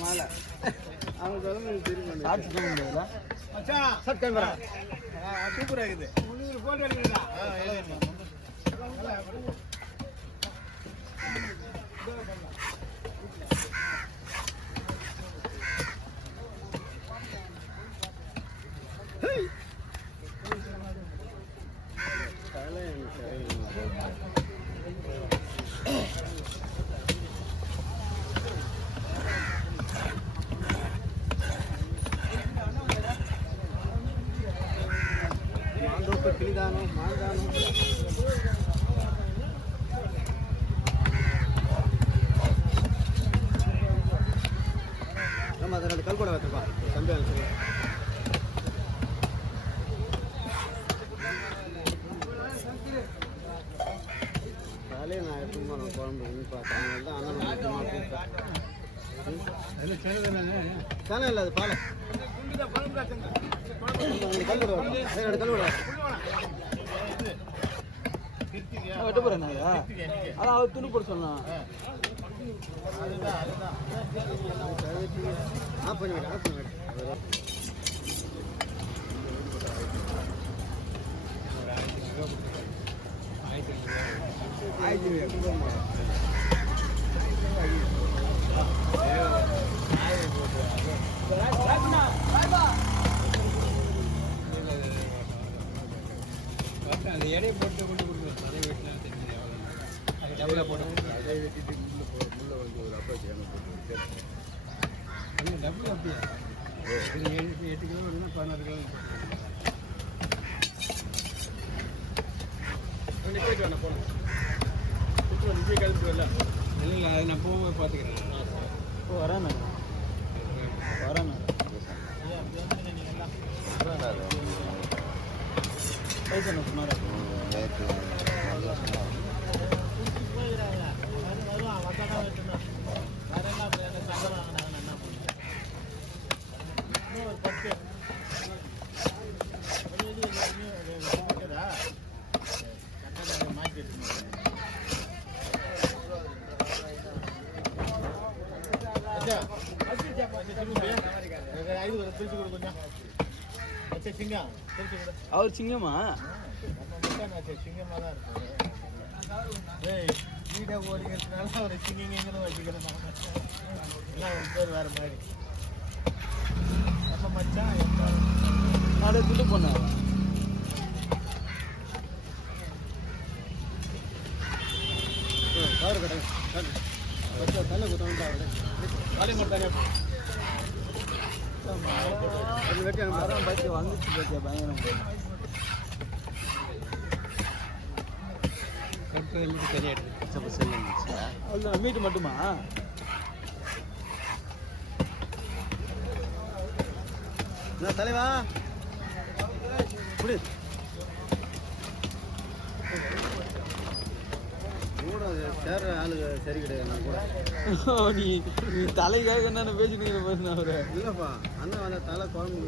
மாலை அவங்க சொல்ல தெரியும் சூப்பராக இருக்குது போட்டோ எடுக்கிறதா கிளிதானோ மாந்தானோ நம்ம அதை கல் கூட வைத்துப்பா தம்பி அனுப்பிச்சு காலையே நான் எடுத்துமா குழம்பு பார்த்தேன் தான் அண்ணன் தானே இல்லை அது பாலை கல் கூட கல் கூட வெட்ட போறேன் அதான் அவர் துணி போட சொன்னான் ஆஃப் பண்ணி விட ஆஃப் பண்ணி விட அந்த எடையை போட்டு கொண்டு கொடுக்குறோம் நிறைய வீட்டில் தெரிஞ்சு அது டபுளாக போட்டு அதை வெட்டிட்டு முள்ள வந்து ஒரு அப்பா அந்த டபுள் அப்படியா 8 கிலோ வருதுன்னா 16 கிலோ போயிட்டு வரேன் போனேன் விஜய் கழுத்து வரல இல்லைங்களா அது நான் போகும்போது பார்த்துக்கிறேன் இப்போ வரேன் வரேன் அவர் சிங்கமா சிங்கமா தான் இருக்கு வீடை ஓடிக்கிறதுனால ஒரு சிங்கிங்கிறத வச்சுக்கிறேன் எல்லாம் ஒரு பேர் வேற மாதிரி நம்ம மச்சான் நாடு துட்டு போனார் கவர் கட்ட தலை குத்தா காலி மாட்டாங்க பைக்கு வந்துச்சு பைக்கா பயங்கரம் மீட்டு மட்டுமா தலைவா கூட சேர ஆளுங்க சரி கிடையாது கூட நீ தலைக்காக என்னென்ன பேசிட்டு போயிருந்தா அவரு இல்லைப்பா அண்ணன் வந்து தலை குழம்பு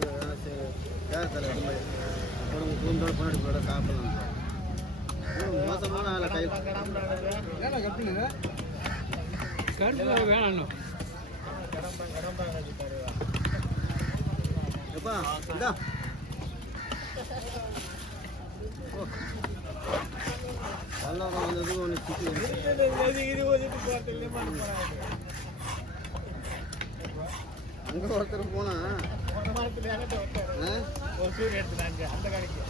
சேர தலை குழம்பு தூண்டோட பின்னாடி போட காப்பலாம் மோசமான ஆளை கை கட்டுங்க வேணாம் எப்பா இதா வந்ததுக்கு ஒன்று அங்கே ஒருத்தர் போனா அந்த கடைக்கு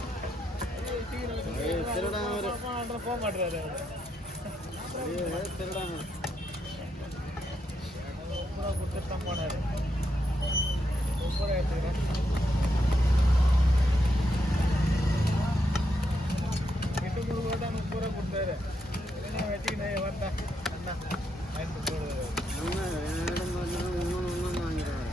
போக மாட்டாரு திருடாங்க கொடுத்துட்டு போனாரு எடுத்துக்கிறேன் பூரா கொடுத்தாரு வச்சுக்கினேன் வந்தா அண்ணா வாங்கிடுவாங்க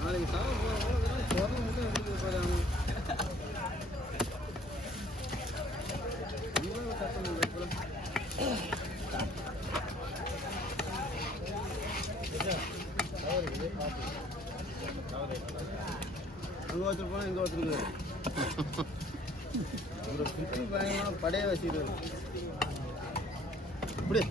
நாளைக்கு சாப்பிட மட்டும் எடுத்து போறாங்க அங்கே ஒருத்தர் போனால் இங்கே ஒருத்தருக்கு ஒரு சுற்றி பயங்கரமாக படைய வச்சுருவாரு இப்படி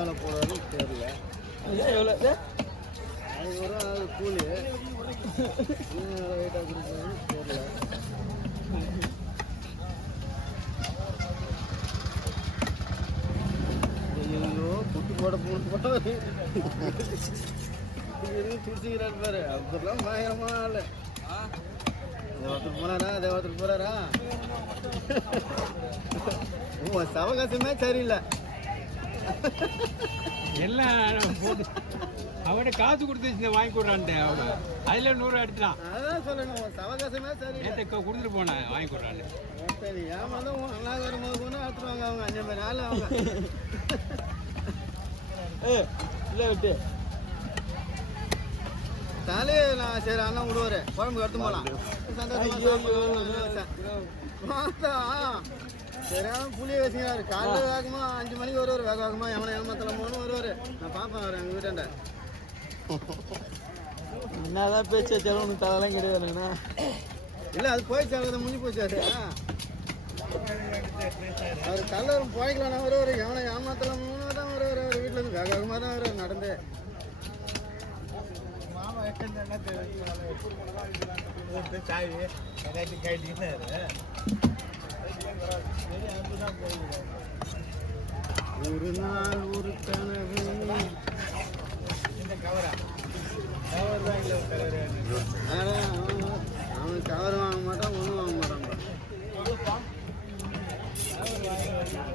எவ்வளோ போடுறதுன்னு தெரியல. எவ்வளோ 500 ரூபா கூலி எவ்வளோ வெயிட்டாக கொடுக்குறதுன்னு தெரியல. ஐயோ புட்டு போட துடிச்சுக்கிறாரு பாரு. அப்படிலாம் பயங்கரமா இல்லை. ஒருத்தர் போறாரா சவகாசமே சரியில்லை. எல்லாம் போட்டு அவட காசு கொடுத்து வாங்கி கொடுறான்ட்டு அவட அதுல 100 எடுத்துட்டான். அதான் சொல்லணும், சவகாசமே சரி கொடுத்துட்டு போனேன் வாங்கி கொடுறான்னு. சரி ஏமாதான் நல்லா வரும்போது கூட எடுத்துருவாங்க அவங்க. 5 மணி நாள் அவங்க இல்லை விட்டு தலையே நான் சரி அண்ணா விடுவாரு குழம்பு எடுத்து போகலாம். சரியான புளியை வச்சுக்கிறாரு. காலையில் வேகமாக 5 மணிக்கு வருவார். வேகமாக எவனை ஏமாத்தலாமோன்னு வருவார். நான் பார்ப்பேன் அவர் எங்கள் வீட்டாண்ட. என்னதான் பேச்சு வச்சாலும் உனக்கு அதெல்லாம் கிடையாதுண்ணா. இல்லை அது போயிடுச்சு, அதை முடிஞ்சு போச்சாரு. அவர் தலைவர் போய்க்கலாம் வருவார். எவனை ஏமாத்தலாமோன்னு தான் வருவார். அவர் வீட்டில் இருந்து வேகமாக தான் வருவார் நடந்து. ஒரு நாள் ஒரு கனவு அவன் கவர் வாங்க மாட்டான், ஒன்றும் வாங்க மாட்டான்.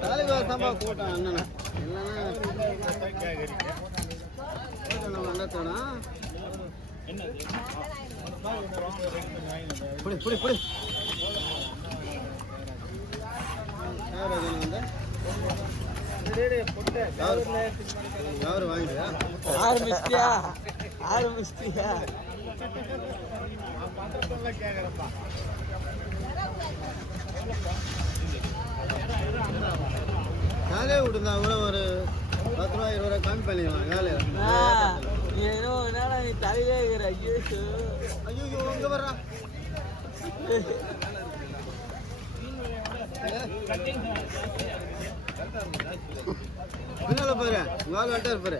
தலைவர் தான்ப்பா கூட்டம் அண்ணனை இல்லைன்னா வந்தத்தோடா புடி புடி புடி யாரு வாங்கிட்டியா? ஆரம்பிச்சிட்டியா? காலையே விட்டுருந்தா கூட ஒரு 10 ரூபா 20 ரூபா கம்மி பண்ணிக்கலாம். காலையில் ஏதோ என்னடா நீ தலையிலே இருக்கிற. ஐயோ இங்கே வர்றா. பின்னால பாரு, வால் வட்டார் பாரு.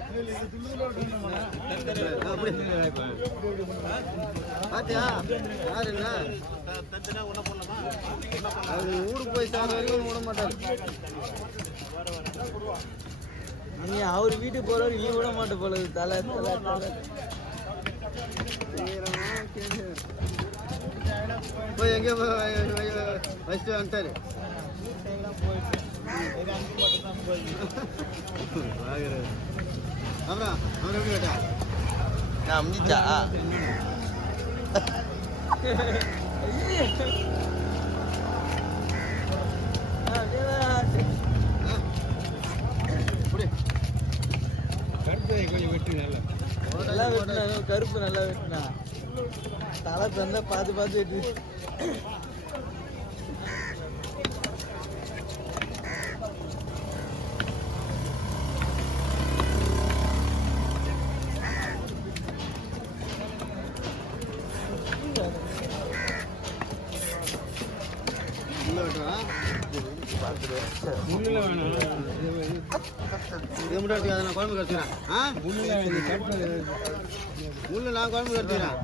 அப்படி பாத்தியா யாரு என்ன அது ஊருக்கு போய் சார் வரைக்கும் விட மாட்டாரு. நீ அவர் வீட்டுக்கு போறவர் நீ விட மாட்ட போல. தலை தலை தலை போய் எங்கே வச்சுட்டு வந்துட்டாரு. அப்புறம் அவர் எப்படி கேட்டா நான் முடிச்சா நல்லா வெட்டினா கருப்பு நல்லா வெட்டினா தலை தந்தா பார்த்து பார்த்து வெட்டி. குழம்பு கட்டுறேன். முள்ளு நான் குழம்பு கட்டுறேன்.